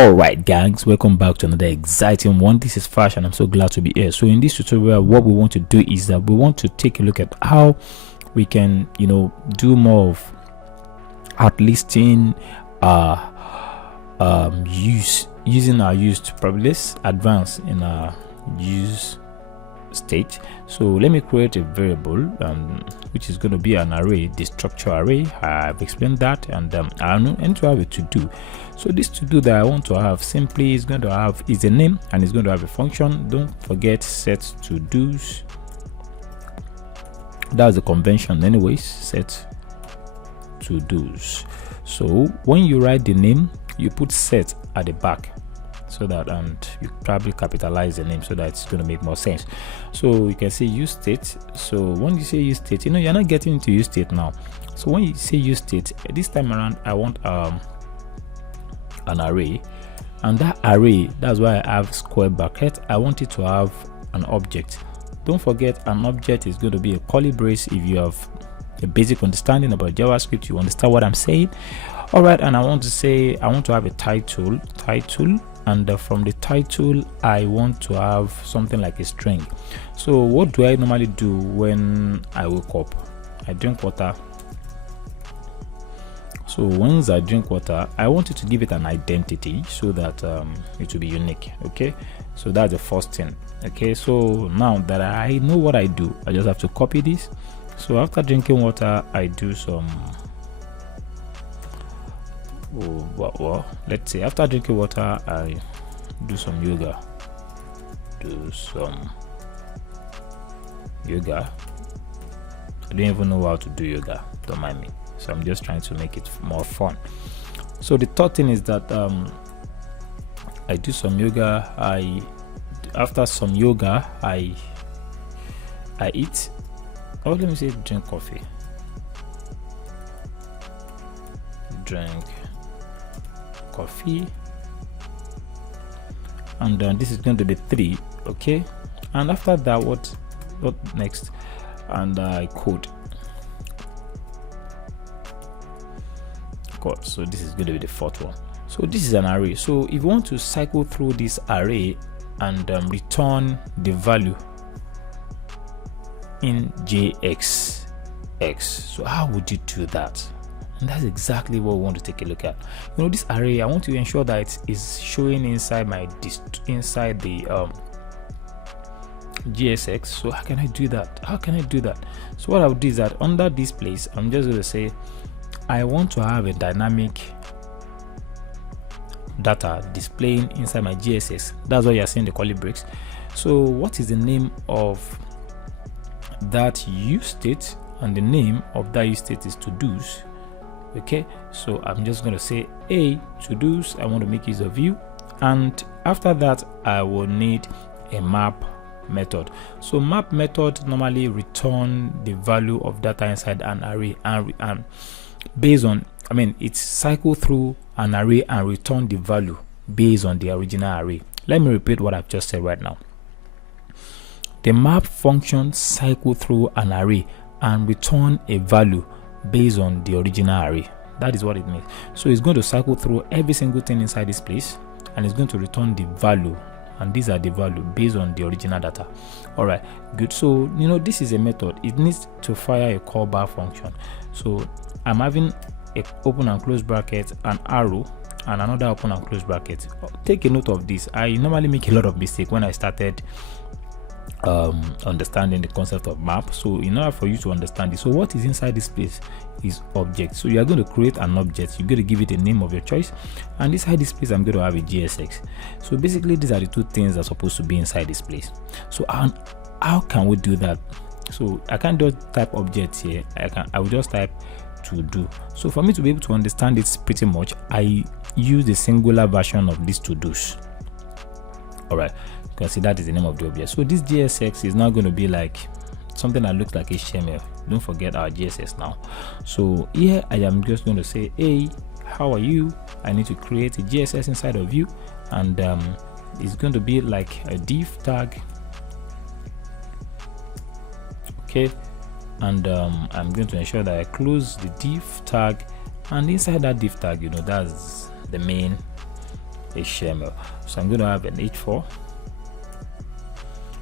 All right, gangs, welcome back to another exciting one. This is Fash and I'm so glad to be here. So in this tutorial, what we want to do is that we want to take a look at how we can do more of outlisting using our use to probably advance in our use stage. So let me create a variable which is going to be an array, the structure array. I've explained that, and I need to have a to do. So this to do that I want to have simply is going to have is a name, and it's going to have a function. Don't forget set to do's. That's the convention anyways, set to do's. So when you write the name, you put set at the back, so that, and you probably capitalize the name so that it's going to make more sense. So you can say use state. So when you say use state, you're not getting into use state now. So when you say use state, this time around I want an array, and that array, that's why I have square bracket. I want it to have an object. Don't forget, an object is going to be a curly brace. If you have a basic understanding about JavaScript, you understand what I'm saying. All right, and I want to have a title, and from the title I want to have something like a string. So what do I normally do when I wake up? I drink water. So once I drink water, I want you to give it an identity so that it will be unique. Okay, so that's the first thing. Okay, so now that I know what I do, I just have to copy this. So after drinking water, I do some let's say after drinking water, I do some yoga. I don't even know how to do yoga, don't mind me. So I'm just trying to make it more fun. So the third thing is that I do some yoga. After some yoga, I eat. Oh, let me say drink coffee. Drink coffee, and this is going to be 3. Okay, and after that, what next? And I code. So this is going to be the 4th one. So this is an array. So if you want to cycle through this array and return the value in JSX, so how would you do that? And that's exactly what we want to take a look at. This array, I want to ensure that it is showing inside the JSX. So how can I do that? So what I would do is that under this place, I'm just going to say I want to have a dynamic data displaying inside my JSX. That's why you're seeing the curly braces. So what is the name of that use state? And the name of that use state is to do's. Okay, so I'm just going to say to do's. I want to make use of view, and after that I will need a map method. So map method normally return the value of data inside an array, and based on, it's cycle through an array and return the value based on the original array. Let me repeat what I've just said right now. The map function cycle through an array and return a value based on the original array. That is what it means. So it's going to cycle through every single thing inside this place, and it's going to return the value, and these are the value based on the original data. All right, good. So this is a method. It needs to fire a callback function. So I'm having a open and close bracket, an arrow, and another open and close bracket. Take a note of this. I normally make a lot of mistakes when I started understanding the concept of map. So in order for you to understand this, so what is inside this place is object. So you are going to create an object, you're going to give it a name of your choice, and inside this place I'm going to have a JSX. So basically these are the two things that are supposed to be inside this place. So how can we do that? So I can't just type objects here. I will just type to do. So for me to be able to understand it pretty much, I use the singular version of these to do's. All right, you can see that is the name of the object. So this JSX is now going to be like something that looks like HTML. Don't forget our JSX now. So here I am just going to say, hey, how are you? I need to create a JSX inside of you, and it's going to be like a div tag. Okay, and I'm going to ensure that I close the div tag, and inside that div tag, that's the main HTML. So I'm going to have an h4.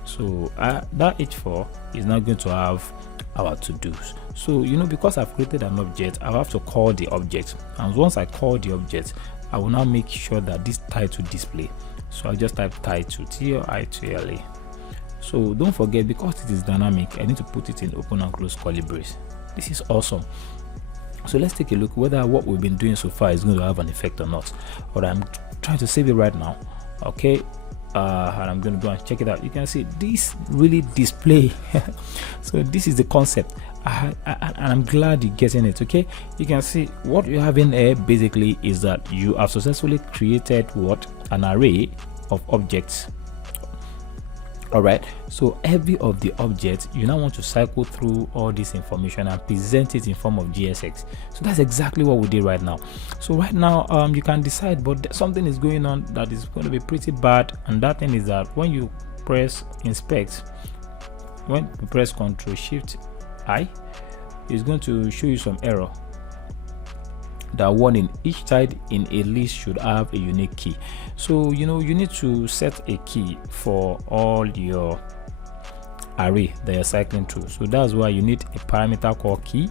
So that h4 is now going to have our to-dos. So because I've created an object, I have to call the object, and once I call the object, I will now make sure that this title display. So I just type title, TITLE. So don't forget, because it is dynamic, I need to put it in open and close curly brace. This is awesome. So let's take a look whether what we've been doing so far is going to have an effect or not. But I'm trying to save it right now. Okay, and I'm going to go and check it out. You can see this really display. So this is the concept, and I'm glad you're getting it. Okay, you can see what you have in here basically is that you have successfully created an array of objects. All right, so every of the objects, you now want to cycle through all this information and present it in form of JSX. So that's exactly what we did right now. So right now, you can decide, but something is going on that is going to be pretty bad, and that thing is that when you press inspect, when you press Ctrl+Shift+I, it's going to show you some error. That one in each side in a list should have a unique key. So you need to set a key for all your array that you're cycling through. So that's why you need a parameter call key.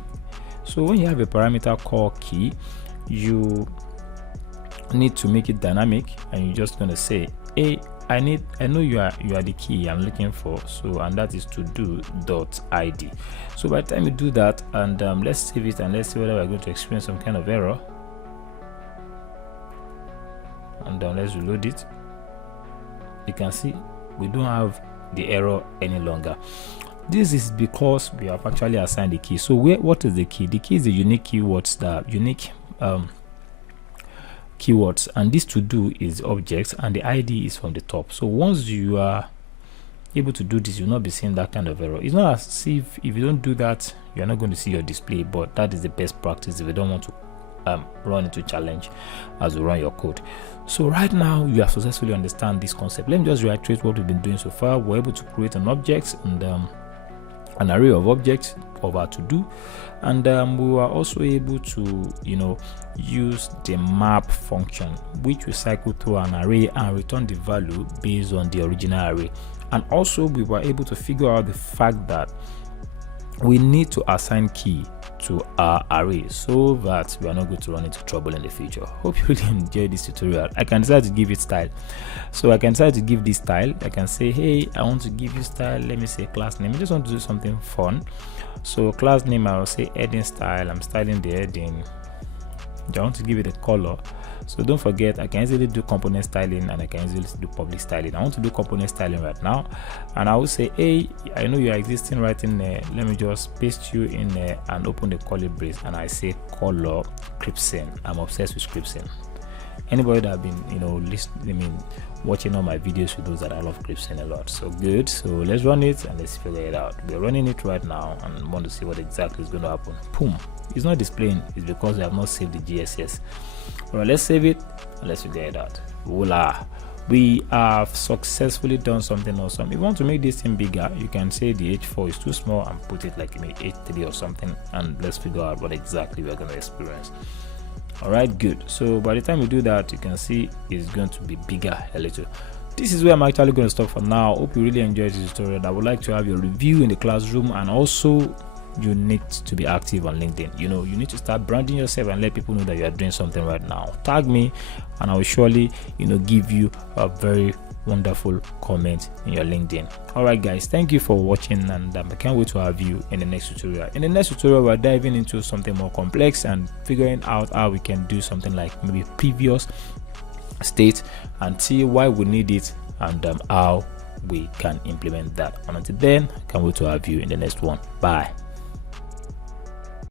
So when you have a parameter call key, you need to make it dynamic, and you're just going to say, hey, I know you are the key I'm looking for, so, and that is to-do.id. So by the time you do that, and let's save it, and let's see whether we're going to experience some kind of error. And let's reload it. You can see we don't have the error any longer. This is because we have actually assigned the key. So what is the key? The key is the unique keywords, keywords, and this to do is objects, and the ID is from the top. So once you are able to do this, you'll not be seeing that kind of error. It's not as if you don't do that, you're not going to see your display, but that is the best practice if you don't want to run into challenge as you run your code. So right now you have successfully understand this concept. Let me just reiterate what we've been doing so far. We're able to create an object and an array of objects of our to do, and we were also able to use the map function, which will cycle through an array and return the value based on the original array. And also we were able to figure out the fact that we need to assign key to our array so that we are not going to run into trouble in the future. Hope you really enjoyed this tutorial. I can decide to give it style. So I can decide to give this style. I can say, hey, I want to give you style. Let me say class name. I just want to do something fun. So class name, I will say heading style. I'm styling the heading. I want to give it a color. So don't forget, I can easily do component styling, and I can easily do public styling. I want to do component styling right now, and I will say, hey, I know you are existing right in there. Let me just paste you in there and open the curly brace, and I say color Crypsen. I'm obsessed with Crypsen. Anybody that have been watching all my videos with those that I love Crypsen a lot. So good. So let's run it and let's figure it out. We're running it right now and want to see what exactly is going to happen. Boom. It's not displaying. It's because I have not saved the GSS. All right, let's save it and let's figure it out. Voila. We have successfully done something awesome. If you want to make this thing bigger, you can say the H4 is too small and put it like H3 or something, and let's figure out what exactly we're going to experience. All right, good. So by the time we do that, you can see it's going to be bigger a little. This is where I'm actually going to stop for now. Hope you really enjoyed this tutorial. I would like to have your review in the classroom, and also you need to be active on LinkedIn. You need to start branding yourself and let people know that you are doing something right now. Tag me and I will surely give you a very wonderful comment in your LinkedIn. All right guys, thank you for watching, and I can't wait to have you in the next tutorial. In the next tutorial, we're diving into something more complex and figuring out how we can do something like maybe previous state and see why we need it, and how we can implement that. And until then, I can't wait to have you in the next one. Bye.